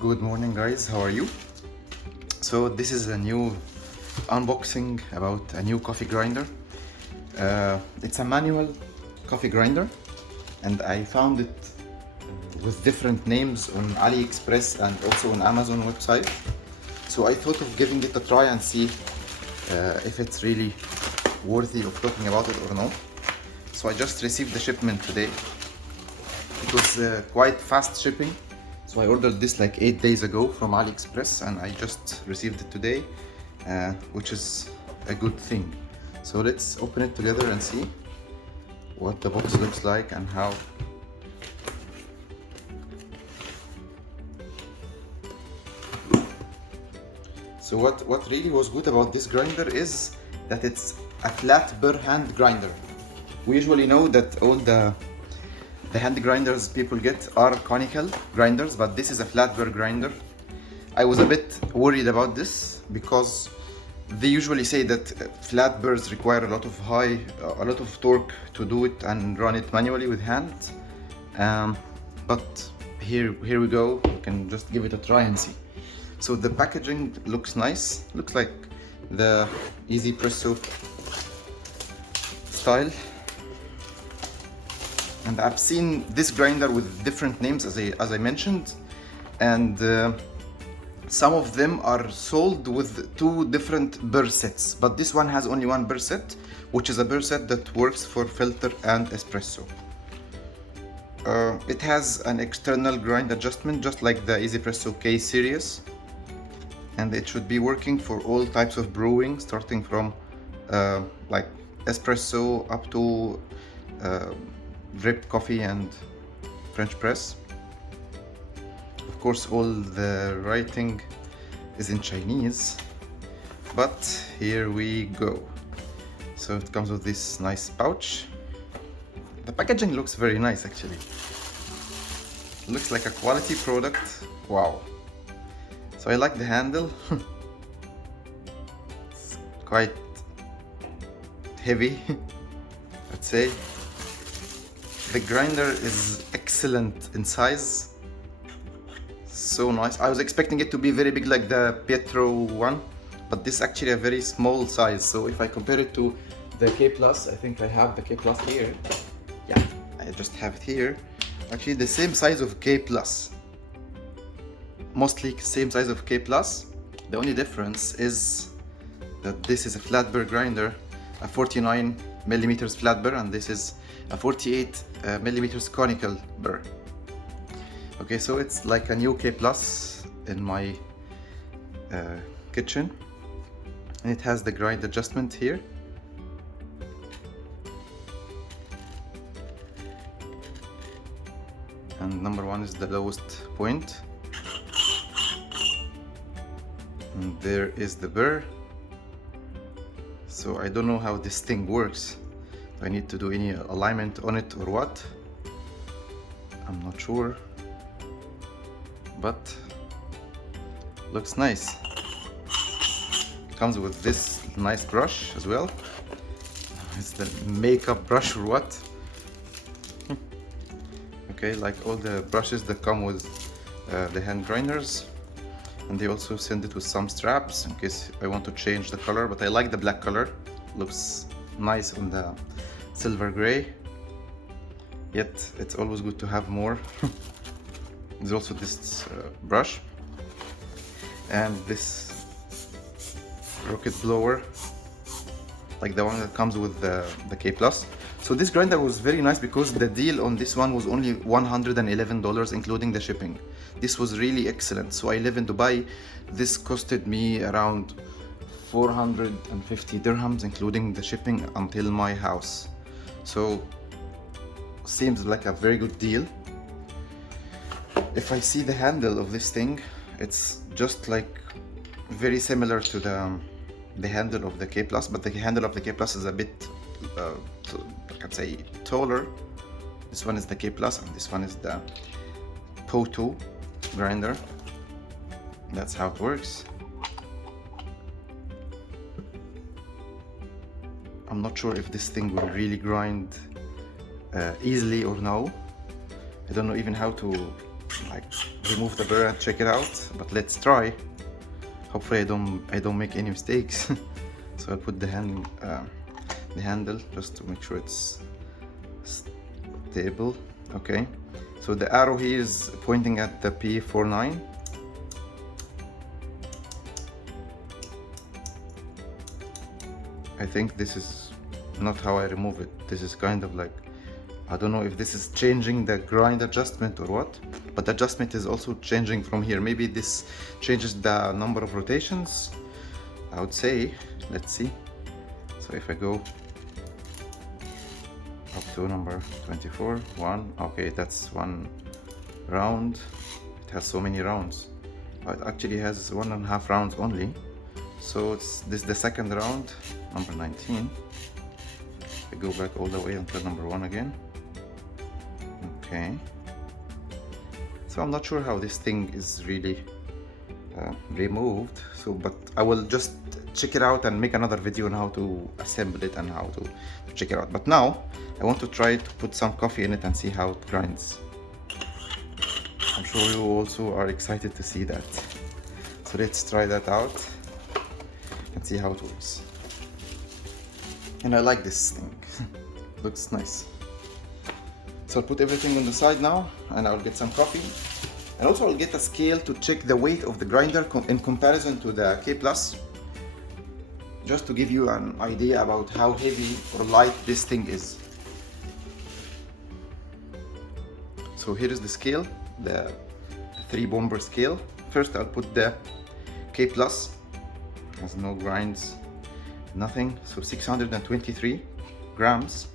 Good morning guys, how are you? So this is a new unboxing about a new coffee grinder. It's a manual coffee grinder and I found it with different names on Aliexpress and also on Amazon website. So I thought of giving it a try and see if it's really worthy of talking about it or not. So I just received the shipment today. It was quite fast shipping. So I ordered this like 8 days ago from Aliexpress and I just received it today, which is a good thing. So let's open it together and see what the box looks like and how. So what really was good about this grinder is that it's a flat Burr hand grinder. We usually know that all the hand grinders people get are conical grinders, but this is a flat Burr grinder. I was a bit worried about this because they usually say that flat Burrs require a lot of torque to do it and run it manually with hand. But here we go. We can just give it a try and see. So the packaging looks nice. Looks like the Espresso style. And I've seen this grinder with different names as I mentioned, and some of them are sold with 2 different Burr sets, but this one has only one Burr set, which is a Burr set that works for filter and espresso. It has an external grind adjustment just like the Espresso K series, and it should be working for all types of brewing, starting from like espresso up to drip coffee and French press. Of course, all the writing is in Chinese, but here we go. So it comes with this nice pouch. The packaging looks very nice actually. It looks like a quality product. Wow. So I like the handle. It's quite heavy, I'd say. The grinder is excellent in size. So nice. I was expecting it to be very big like the POTU one, but this is actually a very small size. So if I compare it to the K Plus, I think I have the K Plus here. Yeah, I just have it here. Actually the same size of K Plus. Mostly same size of K Plus. The only difference is that this is a flat Burr grinder, a 49 millimeters flat Burr, and this is a 48 millimeters conical Burr. Okay, so it's like a new K Plus in my kitchen, and it has the grind adjustment here. And number 1 is the lowest point, and there is the Burr. So I don't know how this thing works. Do I need to do any alignment on it or what? I'm not sure, but looks nice. Comes with this nice brush as well. It's the makeup brush or what? Okay, like all the brushes that come with the hand grinders. And they also send it with some straps in case I want to change the color, but I like the black color. Looks nice on the silver gray, yet it's always good to have more. There's also this brush and this rocket blower, like the one that comes with the K Plus. So this grinder was very nice because the deal on this one was only $111 including the shipping. This was really excellent. So I live in Dubai. This costed me around 450 dirhams including the shipping until my house. So seems like a very good deal. If I see the handle of this thing, it's just like very similar to the handle of the K Plus, but the handle of the K Plus is a bit I can say taller. This one is the K Plus and this one is the POTU grinder. That's how it works. I'm not sure if this thing will really grind easily or no. I don't know even how to like remove the burr and check it out, but let's try. Hopefully I don't make any mistakes. So I'll put the handle just to make sure it's stable. Okay, so the arrow here is pointing at the P49. I think this is not how I remove it. This is kind of like, I don't know if this is changing the grind adjustment or what, but the adjustment is also changing from here. Maybe this changes the number of rotations, I would say. Let's see. So if I go up to number 24, 1, okay, that's 1 round. It has so many rounds. It actually has 1.5 rounds only. So this is the second round, number 19. I go back all the way until number 1 again. Okay. So I'm not sure how this thing is really removed. So, but I will just check it out and make another video on how to assemble it and how to check it out. But now I want to try to put some coffee in it and see how it grinds. I'm sure you also are excited to see that. So let's try that out and see how it works. And I like this thing. Looks nice. So I'll put everything on the side now and I'll get some coffee. And also I'll get a scale to check the weight of the grinder in comparison to the K+, just to give you an idea about how heavy or light this thing is. So here is the scale, the 3 bomber scale. First I'll put the K+, has no grinds, nothing, so 623 grams.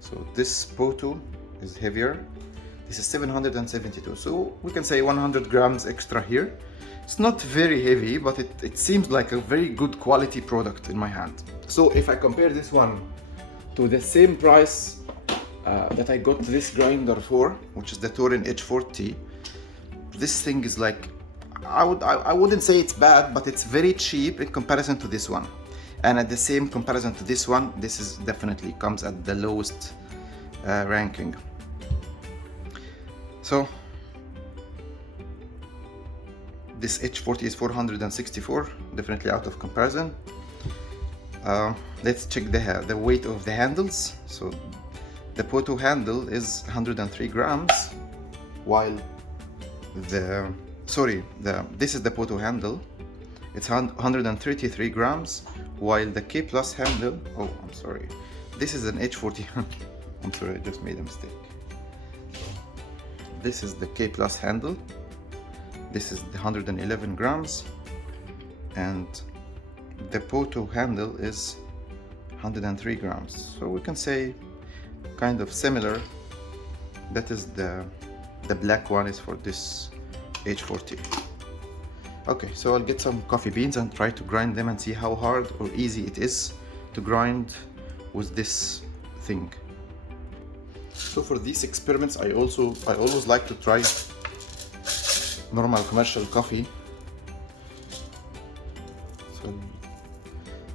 So this POTU is heavier. This is 772, so we can say 100 grams extra here. It's not very heavy, but it seems like a very good quality product in my hand. So if I compare this one to the same price that I got this grinder for, which is the Torin H40, this thing is like, I wouldn't say it's bad, but it's very cheap in comparison to this one. And at the same comparison to this one, this is definitely comes at the lowest ranking. So this H40 is 464, definitely out of comparison. Let's check the weight of the handles. So the POTU handle is 103 grams, while this is the POTU handle. It's 133 grams, while the K+ handle, oh, I'm sorry, this is an H40. I'm sorry, I just made a mistake. This is the K+ handle. This is the 111 grams, and the POTU handle is 103 grams. So we can say kind of similar. That is the black one is for this H40. Okay, so I'll get some coffee beans and try to grind them and see how hard or easy it is to grind with this thing. So for these experiments, I always like to try normal commercial coffee. So I'll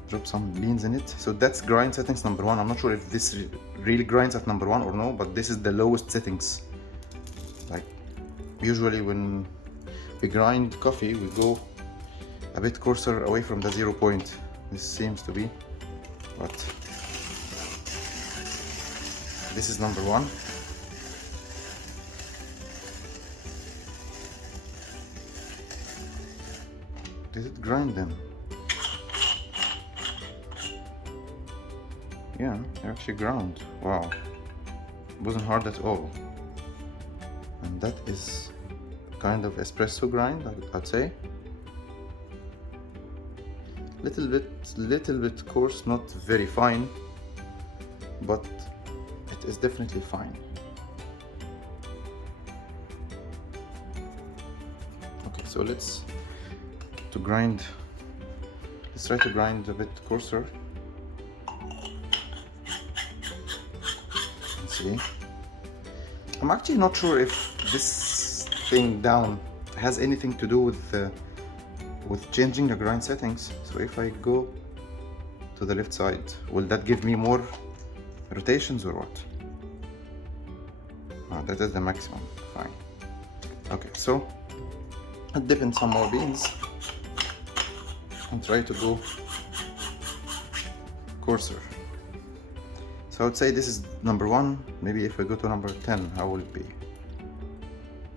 drop some beans in it. So that's grind settings number 1. I'm not sure if this really grinds at number 1 or no, but this is the lowest settings. Like usually when we grind coffee, we go a bit coarser away from the 0 point. This seems to be, but this is number 1. Did it grind them? Yeah, it actually ground. Wow. It wasn't hard at all. And that is kind of espresso grind, I'd say. Little bit coarse, not very fine, but it is definitely fine. Okay, so let's try to grind a bit coarser. Let's see. I'm actually not sure if this thing down has anything to do with changing the grind settings. So if I go to the left side, will that give me more rotations or what? Oh, that is the maximum. Fine. Okay, so I'll dip in some more beans and try to go coarser. So I would say this is number 1. Maybe if we go to number 10, how will it be?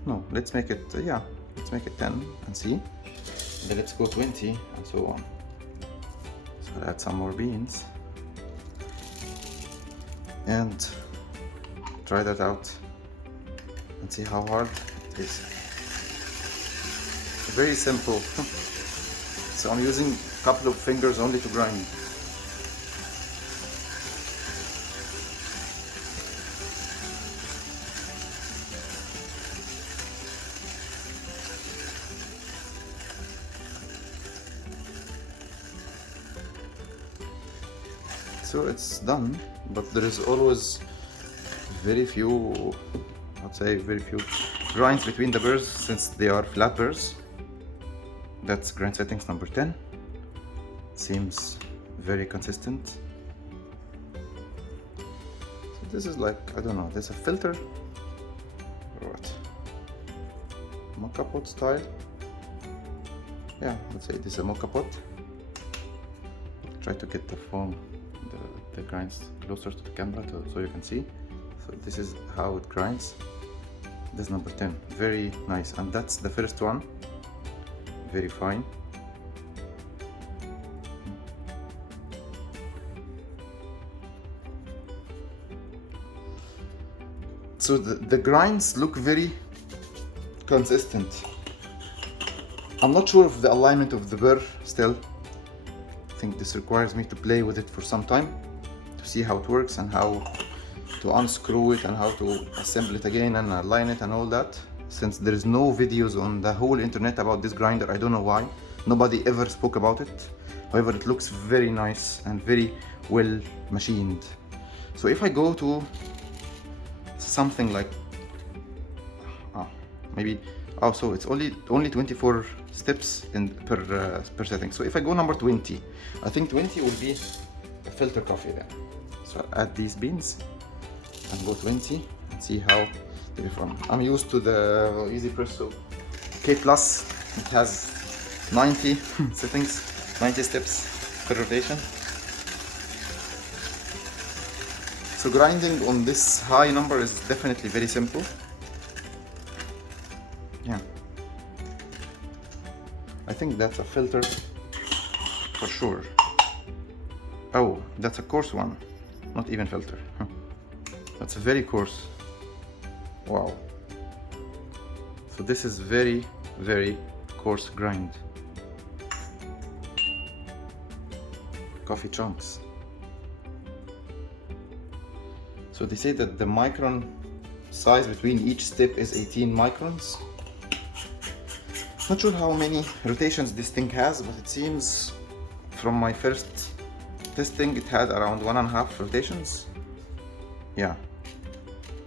No, let's make it, yeah, let's make it 10 and see. Then let's go 20 and so on. So I'll add some more beans and try that out and see how hard it is. Very simple. So I'm using a couple of fingers only to grind. So it's done, but there is always very few, I'd say very few grinds between the burrs since they are flat burrs. That's grind settings number 10. Seems very consistent. So this is like, I don't know, there's a filter or what? Mocha pot style. Yeah, let's say this is a mocha pot. Try to get the foam, the grinds closer to the camera so you can see. So this is how it grinds. This is number 10, very nice, and that's the first one, very fine. So the grinds look very consistent. I'm not sure of the alignment of the burr still. I think this requires me to play with it for some time to see how it works and how to unscrew it and how to assemble it again and align it and all that. Since there is no videos on the whole internet about this grinder, I don't know why. Nobody ever spoke about it. However, it looks very nice and very well machined. So if I go to something like maybe, oh, so it's only 24 steps in per setting. So if I go number 20, I think 20 will be a filter coffee then. So I'll add these beans and go 20 and see how they perform. I'm used to the Espresso K+. It has 90 settings, 90 steps per rotation. So grinding on this high number is definitely very simple. Yeah. I think that's a filter for sure. Oh, that's a coarse one, not even filter. That's very coarse. Wow. So this is very, very coarse grind. Coffee chunks. So they say that the micron size between each step is 18 microns. Not sure how many rotations this thing has, but it seems from my first testing it had around 1.5 rotations. Yeah.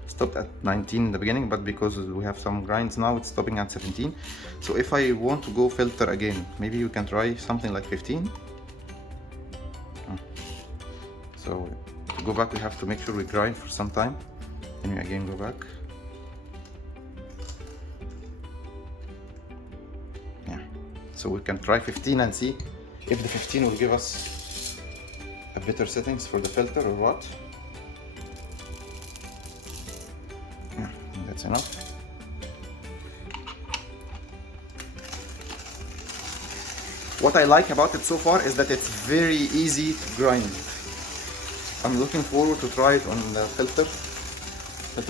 Stopped at 19 in the beginning, but because we have some grinds now, it's stopping at 17. So if I want to go filter again, maybe you can try something like 15. So to go back, we have to make sure we grind for some time. Then we again go back. Yeah. So we can try 15 and see if the 15 will give us a better settings for the filter or what. Yeah, that's enough. What I like about it so far is that it's very easy to grind. I'm looking forward to try it on the filter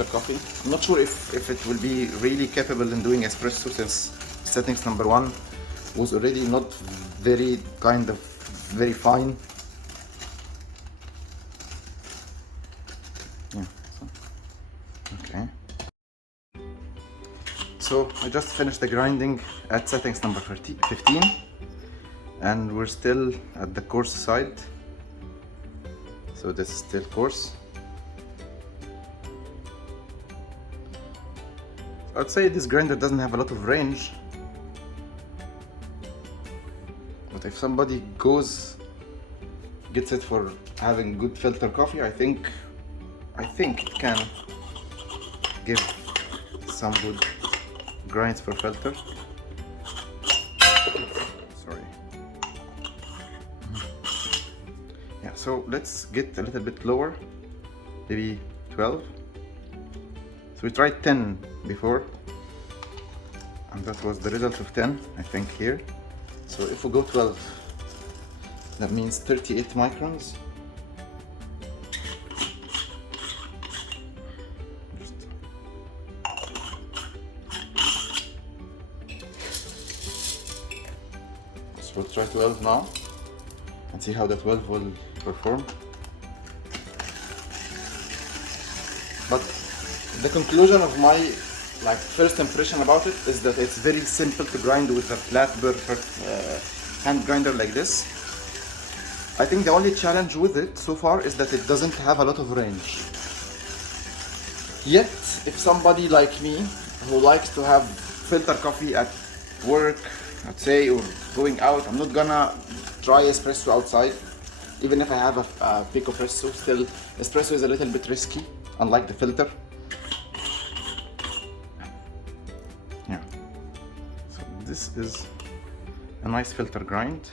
coffee. I'm not sure if it will be really capable in doing espresso, since settings number 1 was already not very very fine. Yeah. Okay. So I just finished the grinding at settings number 15, and we're still at the coarse side. So this is still coarse. I'd say this grinder doesn't have a lot of range, but if somebody gets it for having good filter coffee, I think it can give some grinds per filter. Sorry. Yeah, so let's get a little bit lower, maybe 12. So we tried 10 before, and that was the result of 10, I think, here. So if we go 12, that means 38 microns. So we'll try 12 now and see how the 12 will perform. But the conclusion of my first impression about it is that it's very simple to grind with a flat Burr hand grinder like this. I think the only challenge with it so far is that it doesn't have a lot of range. Yet, if somebody like me who likes to have filter coffee at work, I'd say, or going out, I'm not gonna try espresso outside. Even if I have a pico presso, still espresso is a little bit risky, unlike the filter. Yeah. So this is a nice filter grind.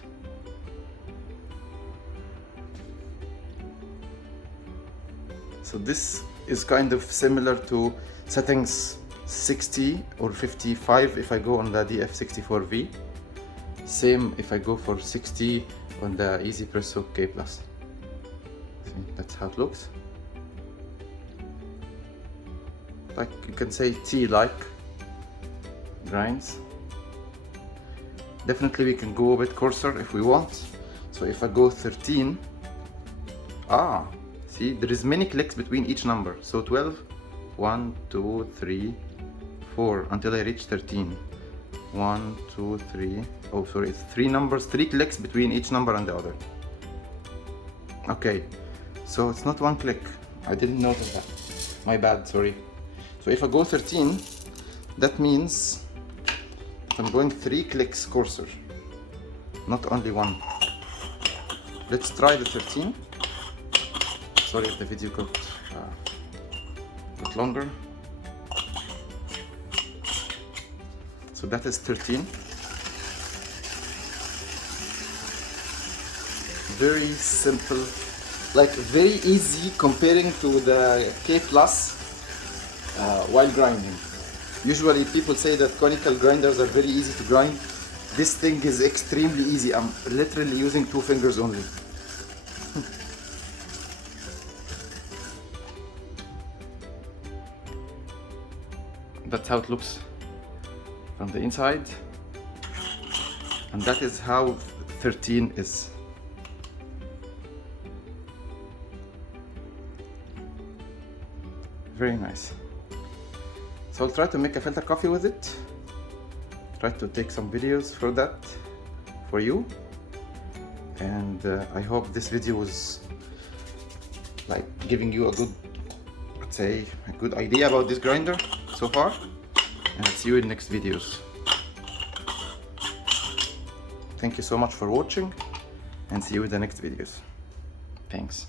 So this is kind of similar to settings 60 or 55 if I go on the DF64V. Same if I go for 60 on the Espresso K+. See, that's how it looks. Like you can say tea-like grinds. Definitely we can go a bit coarser if we want. So if I go 13, see, there is many clicks between each number. So 12, 1, 2, 3, 4 until I reach 13. 1, 2, 3. Oh, sorry, it's 3 numbers, 3 clicks between each number and the other. Okay, so it's not 1 click. I didn't notice that. My bad, sorry. So if I go 13, that means I'm going 3 clicks coarser, not only 1. Let's try the 13. Sorry if the video got longer. So that is 13. Very simple, like very easy comparing to the K+ while grinding. Usually people say that conical grinders are very easy to grind. This thing is extremely easy. I'm literally using 2 fingers only. That's how it looks from the inside, and that is how 13 is. Very nice. So I'll try to make a filter coffee with it. Try to take some videos for that for you, and I hope this video was like giving you a good, let's say, a good idea about this grinder so far, and I'll see you in next videos. Thank you so much for watching, and see you in the next videos. Thanks.